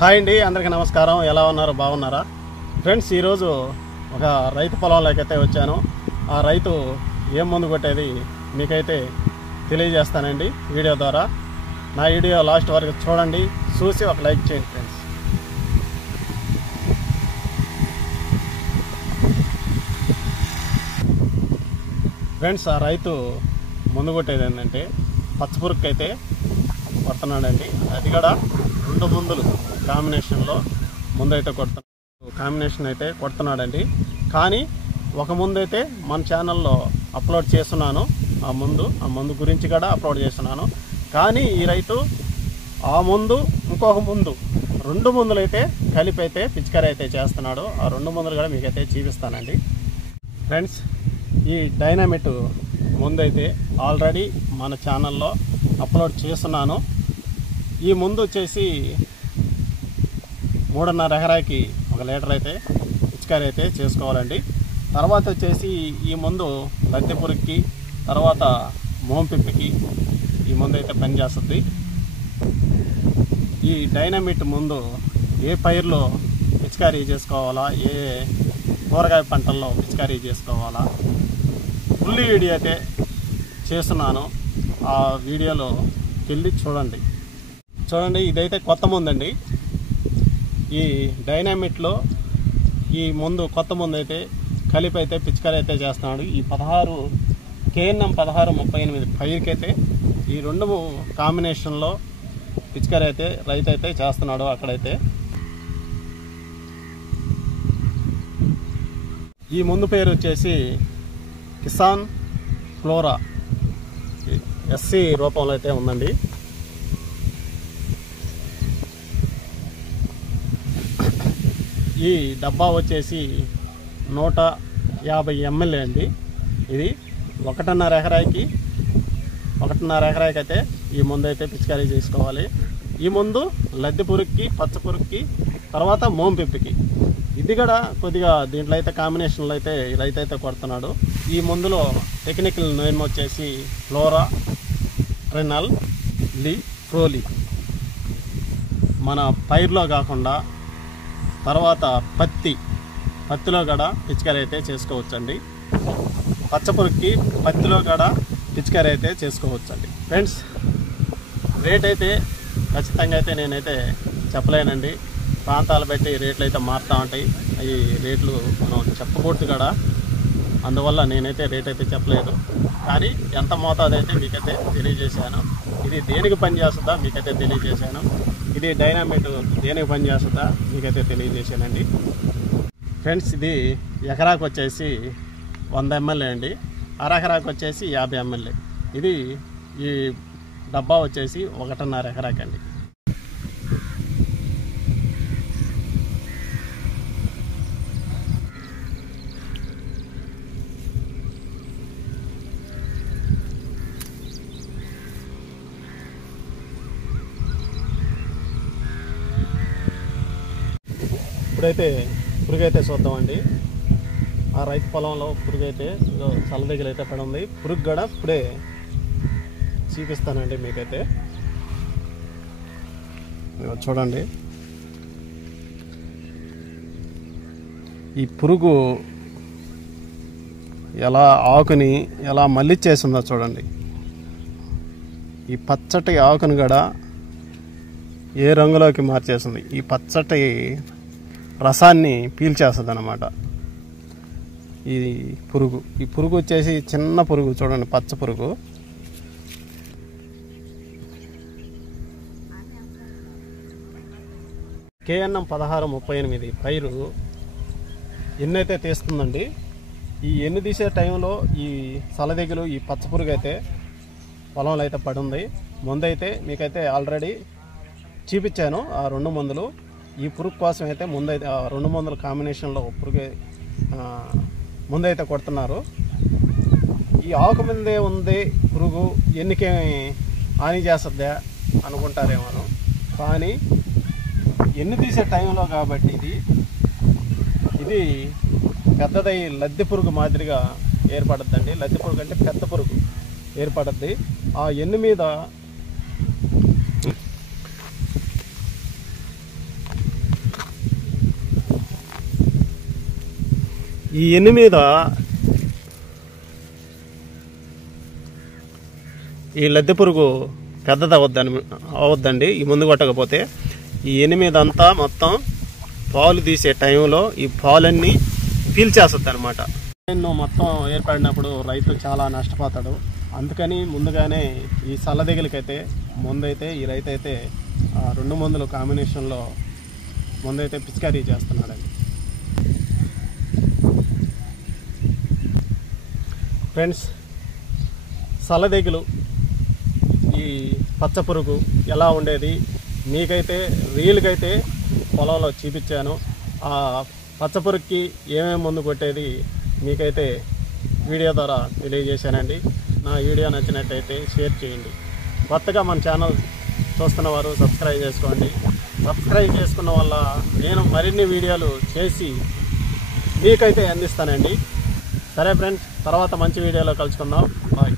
Hi అండి, అందరికీ నమస్కారం. ఎలా ఉన్నారు? బాగున్నారా ఫ్రెండ్స్? ఈరోజు ఒక రైతు పొలంలోకి అయితే వచ్చాను. ఆ రైతు ఏం మందు కొట్టేది మీకైతే తెలియజేస్తానండి వీడియో ద్వారా. నా వీడియో లాస్ట్ వరకు చూడండి, చూసి ఒక లైక్ చేయండి ఫ్రెండ్స్. ఫ్రెండ్స్, ఆ రైతు మందు కొట్టేది ఏంటంటే పచ్చపురుగుకి అయితే కొడుతున్నాడండి. అది కూడా 2 మందులు కాంబినేషన్లో ముందు అయితే కాంబినేషన్ అయితే కొడుతున్నాడండి. కానీ ఒక ముందు అయితే మన ఛానల్లో అప్లోడ్ చేస్తున్నాను. ఆ మందు గురించి కూడా అప్లోడ్ చేస్తున్నాను. కానీ ఈ రైతు ఆ ముందు ఇంకొక ముందు 2 మందులు అయితే కలిపి అయితే పిచికారీ అయితే చేస్తున్నాడు. ఆ 2 మందులు కూడా మీకైతే చూపిస్తానండి ఫ్రెండ్స్. ఈ డైనామిట్ ముందు అయితే ఆల్రెడీ మన ఛానల్లో అప్లోడ్ చేస్తున్నాను. ఈ ముందు వచ్చేసి 3.5 ఎకరాకి 1 లీటర్ అయితే పిచికారీ అయితే చేసుకోవాలండి. తర్వాత వచ్చేసి ఈ ముందు లద్దె పురుగుకి, తర్వాత మోంపిప్పికి ఈ ముందు అయితే పనిచేస్తుంది. ఈ డైనామిట్ ముందు ఏ పైర్లో పిచికారీ చేసుకోవాలా, ఏ కూరగాయ పంటల్లో పిచికారీ చేసుకోవాలా ఫుల్ వీడియో అయితే చేస్తున్నాను. ఆ వీడియోలో వెళ్ళి చూడండి. ఇదైతే కొత్త ముందండి. ఈ డైనామిట్లో ఈ ముందు కొత్త ముందు అయితే కలిపి అయితే పిచికారీ అయితే చేస్తున్నాడు. ఈ KNM 1638 పైరుకైతే ఈ 2 కాంబినేషన్లో పిచికారీ అయితే రైతు అయితే చేస్తున్నాడు. అక్కడైతే ఈ ముందు పేరు వచ్చేసి కిసాన్ ఫ్లోరా SC రూపంలో అయితే ఉందండి. ఈ డబ్బా వచ్చేసి 150 ml అండి. ఇది 1.5 ఎకరాకి అయితే ఈ ముందు అయితే పిచికారీ చేసుకోవాలి. ఈ ముందు లద్దె పురుగుకి, పచ్చ పురుగుకి, తర్వాత మోంపిప్పికి. ఇది కూడా కొద్దిగా దీంట్లో అయితే కాంబినేషన్లో అయితే రైతు అయితే కొడుతున్నాడు. ఈ ముందులో టెక్నికల్ నేమ్ వచ్చేసి ఫ్లోరా ట్రెనల్ లీ ఫ్రోలీ. మన పైర్లో కాకుండా తర్వాత పత్తిలో కూడా పిచికారీ అయితే చేసుకోవచ్చండి. పచ్చపురుగుకి పత్తిలో కూడా పిచికారీ అయితే చేసుకోవచ్చండి ఫ్రెండ్స్. రేట్ అయితే ఖచ్చితంగా అయితే నేనైతే చెప్పలేనండి. ప్రాంతాలు బట్టి రేట్లు అయితే మారుతూ ఉంటాయి. ఈ రేట్లు మనం చెప్పకూడదు కూడా, అందువల్ల నేనైతే రేట్ అయితే చెప్పలేదు. కానీ ఎంత మోతాదు అయితే మీకైతే తెలియజేశాను. ఇది దేనికి పనిచేస్తుందా మీకైతే తెలియజేశాను. ఇది డైనామిట్ దేనికి పనిచేస్తుందా మీకైతే తెలియజేశానండి ఫ్రెండ్స్. ఇది ఎకరాకు వచ్చేసి 100 ml అండి. అరెకరాకు వచ్చేసి 50 ml. ఇది ఈ డబ్బా వచ్చేసి 1.5 ఎకరాకి అండి. ఇప్పుడైతే పురుగైతే చూద్దామండి. ఆ రైతు పొలంలో పురుగైతే చల్ల దగ్గర అయితే పడి ఉంది. పురుగు కూడా ఇప్పుడే చూపిస్తానండి మీకైతే. చూడండి, ఈ పురుగు ఎలా ఆకుని ఎలా మళ్ళిచ్చేసిందో చూడండి. ఈ పచ్చటి ఆకుని కూడా ఏ రంగులోకి మార్చేసింది. ఈ పచ్చటి రసాన్ని పీల్చేస్తుంది అన్నమాట ఈ పురుగు వచ్చేసి చిన్న పురుగు చూడండి, పచ్చ పురుగు. KNM 1638 పైరు ఎన్నైతే తీస్తుందండి. ఈ ఎన్ని తీసే టైంలో ఈ సలదెగులు, ఈ పచ్చ పురుగు అయితే పొలంలో అయితే పడుంది. ముందైతే మీకైతే ఆల్రెడీ చూపించాను ఆ 2 మందులు. ఈ పురుగు కోసం అయితే ముందైతే 2 మందుల కాంబినేషన్లో పురుగు ముందైతే కొడుతున్నారు. ఈ ఆకు మీదే ఉంది పురుగు, ఎన్నికేమి హాని చేస్తుందా అనుకుంటారేమో. కానీ ఎన్ని తీసే టైంలో కాబట్టి ఇది పెద్దదై లద్దె పురుగు మాదిరిగా ఏర్పడుద్దండి. లద్దె పురుగు అంటే పెద్ద పురుగు ఏర్పడుద్ది. ఆ ఎన్ను మీద ఈ ఎన్ని మీద ఈ లద్దె పురుగు పెద్దది అవద్దండి ఈ ముందు కొట్టకపోతే. ఈ ఎన్ని మీద అంతా మొత్తం పాలు తీసే టైంలో ఈ పాలన్నీ పీల్చేస్తుంది అనమాట. మొత్తం ఏర్పడినప్పుడు రైతు చాలా నష్టపోతాడు. అందుకని ముందుగానే ఈ సల్లదెగులకైతే ముందైతే ఈ రైతు అయితే 2 మందులు కాంబినేషన్లో ముందైతే పిచికారీ చేస్తున్నాడండి. ఫ్రెండ్స్, సల్లదెగులు ఈ పచ్చ పురుగు ఎలా ఉండేది మీకైతే రియల్కైతే పొలంలో చూపించాను. ఆ పచ్చ పురుగుకి ఏమేమి మందు కొట్టేది మీకైతే వీడియో ద్వారా తెలియజేశానండి. నా వీడియో నచ్చినట్టయితే షేర్ చేయండి. కొత్తగా మన ఛానల్ చూస్తున్న వారు సబ్స్క్రైబ్ చేసుకోండి. సబ్స్క్రైబ్ చేసుకున్న వల్ల నేను మరిన్ని వీడియోలు చేసి మీకైతే అందిస్తానండి. సరే ఫ్రెండ్స్, తర్వాత మంచి వీడియోలో కలుసుకుందాం. బాయ్.